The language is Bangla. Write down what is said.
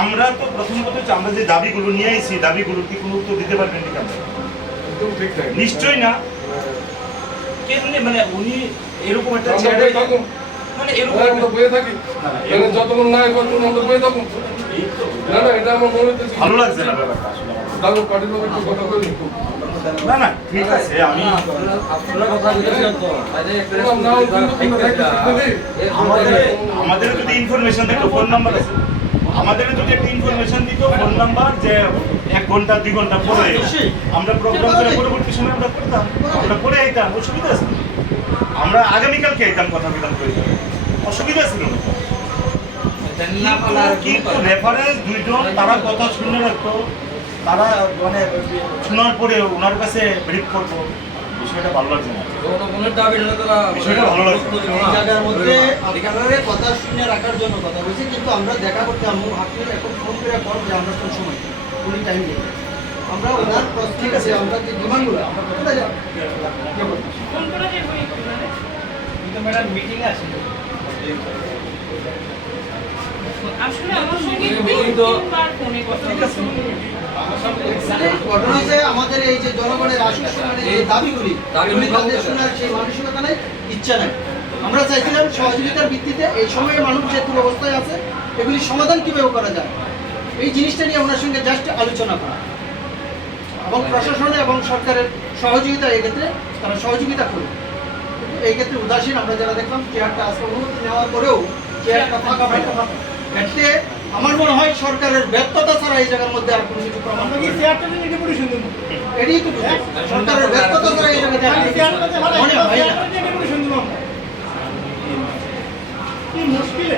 আমরা তো প্রথম কথা হচ্ছে আমরা যে দাবিগুলো নিয়ে এসেছি দাবিগুলোর কি কোনো উত্তর দিতে পারবেন ঠিক নাই নিশ্চয়ই না। কেমনি মানে উনি এরকম একটা আমরা মানে এরকম আমরা না, এখানে যতক্ষণ না এবার আমরা বয়ে থাকুন। না না এটা আমার মনে হচ্ছে ভালো লাগছে না ব্যাপারটা আসলে। আমার। পার্টির কথা বলি না না ইনফরমেশন দিত ফোন নাম্বার যে এক ঘণ্টা, দুই ঘণ্টা পরে আমরা প্রোগ্রাম করে করতাম, আমরা করে আইতাম, অসুবিধা আমরা আগামীকালকে আইতাম, কথা বিধান করে অসুবিধা ছিল না কিন্তু রেফারেন্স দুইজন, তারা কথা শুনে রাখতো। তারা মানে শোনার পরে ওনার কাছে ব্রিফ করতো বিষয়টা ভালো লাগছে না। বিষয়টা ভালো লাগছে। জায়গার মধ্যে কথা শুনে রাখার জন্য কথা বলছি কিন্তু আমরা দেখা করতে আমি আপনি এখন ফোন করে কর যে আমরা কোন সময় উনি টাইম আমরা ওনার প্রশ্ন আছে। আমরা যে ডিমান্ডগুলো আমরা কোথায় যাব? ফোন করে যে বই কিন্তু ম্যাডাম মিটিং আছে। আমার সঙ্গে বই তো- তিনবার ফোনে কথা বলেছি ঘটনা হচ্ছে আমাদের এই যে জনগণের আশু শুনানির যে দাবিগুলি দাবিগুলি তাদের শোনার সেই মানসিকতা নেই ইচ্ছা নেই। আমরা চাইছিলাম সহযোগিতার ভিত্তিতে এই সময়ে মানুষ যে দুরবস্থায় আছে এগুলি সমাধান কীভাবে করা যায়? এই জিনিসটা নিয়ে ওনার সঙ্গে জাস্ট আলোচনা করা। এবং প্রশাসনে এবং সরকারের সহযোগিতা এক্ষেত্রে তারা সহযোগিতা করবে এই ক্ষেত্রে উদাসীন আমরা যারা দেখলাম চেয়ারটা আজকে অনুমতি নেওয়ার পরেও চেয়ারটা ফাঁকা ফাঁকা ফাঁকা এতে আমার মনে হয় সরকারের ব্যর্থতা ছাড়া এই জায়গার মধ্যে আর কোনো কিছু প্রমাণ এটাই তো সরকারের ব্যর্থতা ছাড়া এই জায়গাতে মনে হয় না কি মুশকিল